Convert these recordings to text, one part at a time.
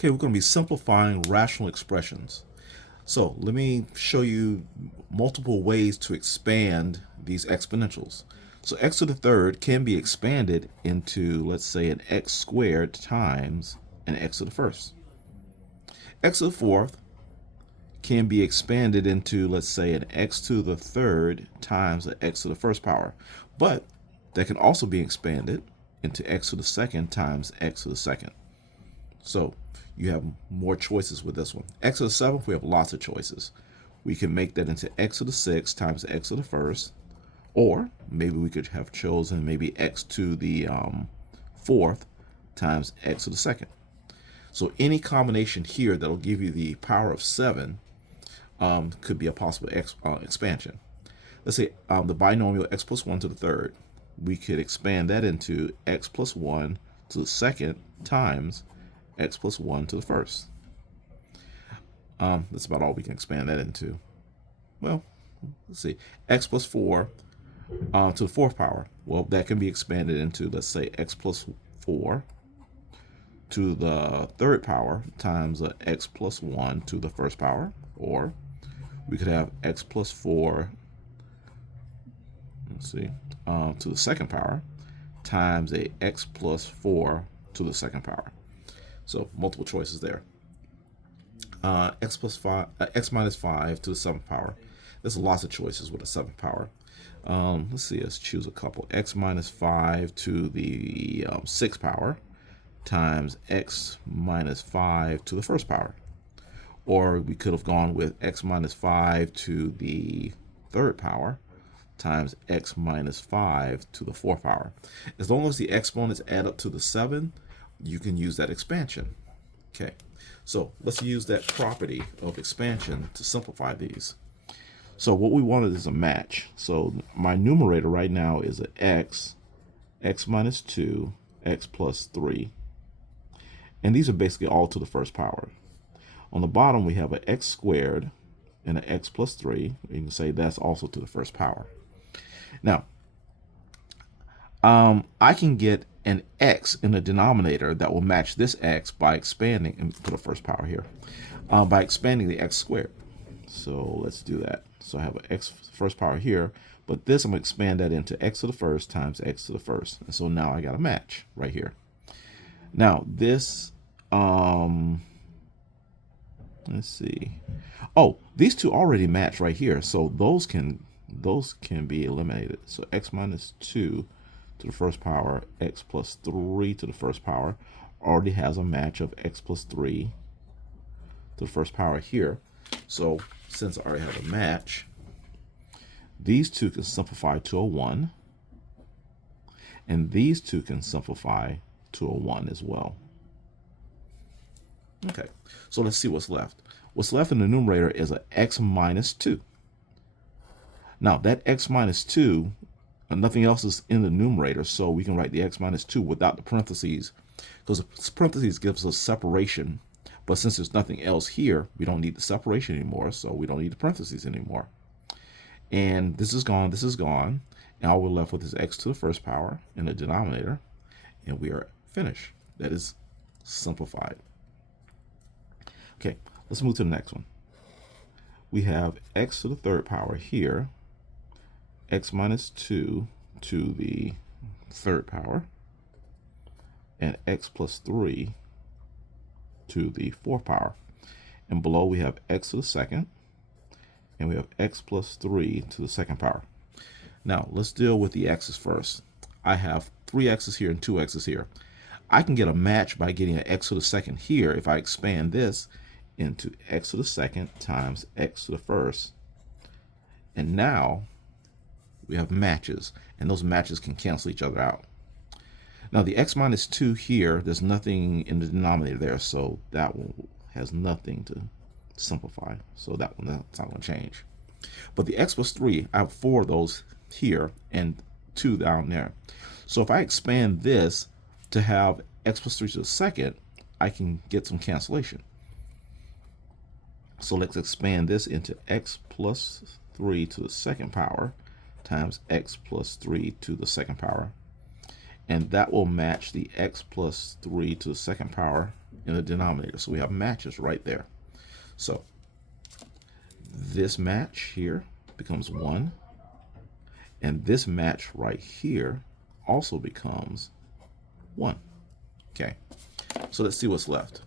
Okay, we're going to be simplifying rational expressions. So let me show you multiple ways to expand these exponentials. So x to the third can be expanded into, let's say, an x squared times an x to the first. X to the fourth can be expanded into, let's say, an x to the third times an x to the first power. But that can also be expanded into x to the second times x to the second. So you have more choices with this one. X to the seventh, we have lots of choices. We can make that into x to the sixth times x to the first, or maybe we could have chosen maybe x to the fourth times x to the second. So any combination here that'll give you the power of 7 could be a possible expansion. Let's say the binomial x plus 1 to the third. We could expand that into x plus 1 to the second times x plus 1 to the first. That's about all we can expand that into. Well, let's see. X plus 4 to the fourth power. Well, that can be expanded into, let's say, x plus 4 to the third power times x plus 1 to the first power. Or we could have x plus 4, let's see, to the second power times a x plus 4 to the second power. So multiple choices there. X plus 5, x minus 5 to the seventh power. There's lots of choices with a seventh power. Let's see, let's choose a couple. X minus 5 to the sixth power times x minus 5 to the first power. Or we could have gone with x minus 5 to the third power times x minus 5 to the fourth power. As long as the exponents add up to the 7, you can use that expansion. Okay, so let's use that property of expansion to simplify these. So what we wanted is a match. So my numerator right now is an x minus 2, x plus 3. And these are basically all to the first power. On the bottom, we have an x squared and an x plus 3. You can say that's also to the first power. Now, I can get an x in the denominator that will match this x by expanding, and put a first power here, by expanding the x squared. So let's do that. So I have an x first power here, but this I'm going to expand that into x to the first times x to the first. And so now I got a match right here. Now this, let's see. Oh, these two already match right here. So those can be eliminated. So x minus 2 to the first power, x plus 3 to the first power already has a match of x plus 3 to the first power here. So since I already have a match, these two can simplify to a 1, and these two can simplify to a 1 as well. Okay, so let's see what's left. What's left in the numerator is an x minus 2. Now that x minus 2, nothing else is in the numerator, so we can write the x minus 2 without the parentheses, because the parentheses gives us separation. But since there's nothing else here, we don't need the separation anymore, so we don't need the parentheses anymore. And this is gone, this is gone. Now all we're left with is x to the first power in the denominator, and we are finished. That is simplified. Okay, let's move to the next one. We have x to the third power here, x minus 2 to the third power, and x plus 3 to the fourth power. And below we have x to the second, and we have x plus 3 to the second power. Now let's deal with the x's first. I have 3 x's here and 2 x's here. I can get a match by getting an x to the second here if I expand this into x to the second times x to the first. And now we have matches, and those matches can cancel each other out. Now the x minus 2 here, there's nothing in the denominator there, so that one has nothing to simplify. So that one, that's not going to change. But the x plus 3, I have 4 of those here and 2 down there. So if I expand this to have x plus 3 to the second, I can get some cancellation. So let's expand this into x plus 3 to the second power times x plus 3 to the second power. And that will match the x plus 3 to the second power in the denominator. So we have matches right there. So this match here becomes 1, and this match right here also becomes 1. Okay, so let's see what's left.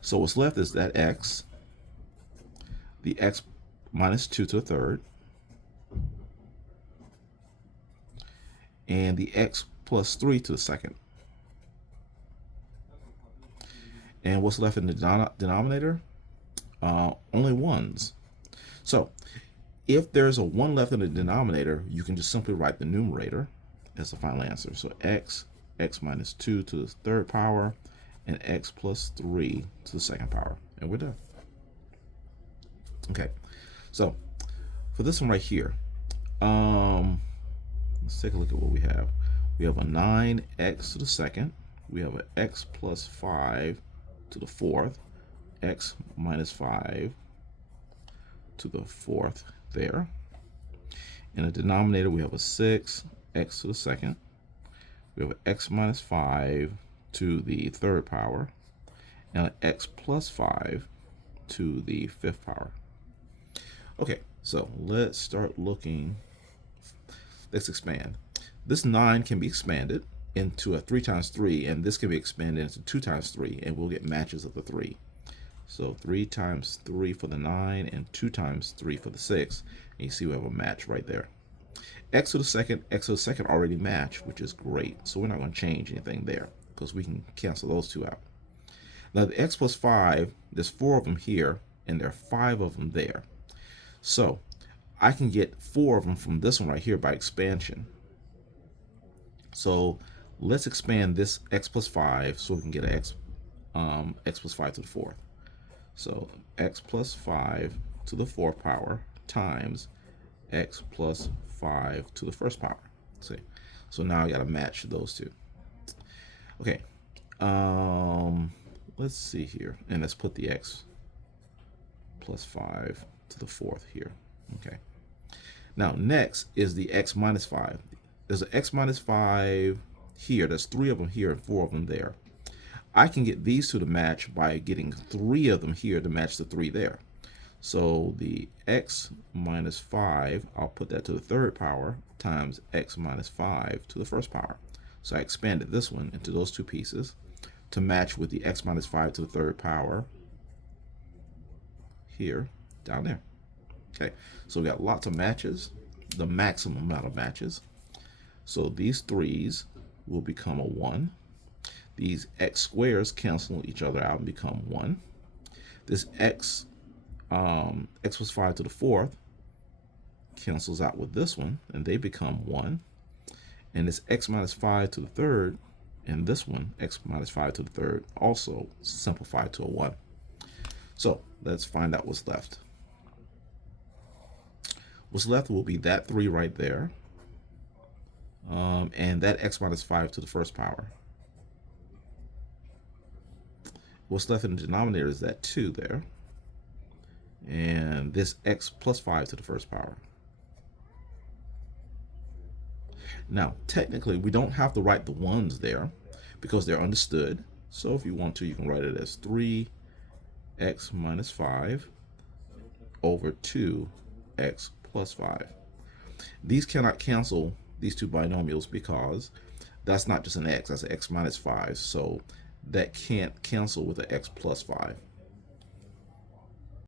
So what's left is that x, the x minus 2 to the third, and the x plus 3 to the second. And what's left in the denominator? Only ones. So if there's a 1 left in the denominator, you can just simply write the numerator as the final answer. So x minus 2 to the third power, and x plus 3 to the second power. And we're done. Okay, so for this one right here, let's take a look at what we have. We have a 9x to the second. We have an x plus 5 to the fourth, x minus 5 to the fourth there. In the denominator, we have a 6, x to the second. We have an x minus 5 to the third power, and an x plus 5 to the fifth power. Okay, so let's start looking. Let's expand. This 9 can be expanded into a 3 times 3, and this can be expanded into 2 times 3, and we'll get matches of the 3. So 3 times 3 for the 9 and 2 times 3 for the 6. And you see we have a match right there. X to the second already match, which is great. So we're not going to change anything there because we can cancel those two out. Now the x plus 5, there's 4 of them here, and there are 5 of them there. So I can get 4 of them from this one right here by expansion. So let's expand this x plus 5 so we can get an x plus 5 to the fourth. So x plus 5 to the fourth power times x plus 5 to the first power. See, so now I got to match those two. Okay, let's see here, and let's put the x plus 5 to the fourth here. Okay, now next is the x minus 5. There's an x minus 5 here. There's 3 of them here and 4 of them there. I can get these two to match by getting 3 of them here to match the 3 there. So the x minus 5, I'll put that to the third power times x minus 5 to the first power. So I expanded this one into those two pieces to match with the x minus 5 to the third power here, down there. Okay, so we got lots of matches, the maximum amount of matches. So these 3's will become a 1. These x squares cancel each other out and become 1. This x plus 5 to the fourth cancels out with this one, and they become 1. And this x minus 5 to the third, and this one, x minus 5 to the third, also simplified to a 1. So let's find out what's left. What's left will be that 3 right there, and that x minus 5 to the first power. What's left in the denominator is that 2 there, and this x plus 5 to the first power. Now, technically, we don't have to write the 1's there because they're understood. So if you want to, you can write it as 3x minus 5 over 2x plus 5. These cannot cancel these two binomials because that's not just an x, that's an x minus 5. So that can't cancel with an x plus 5.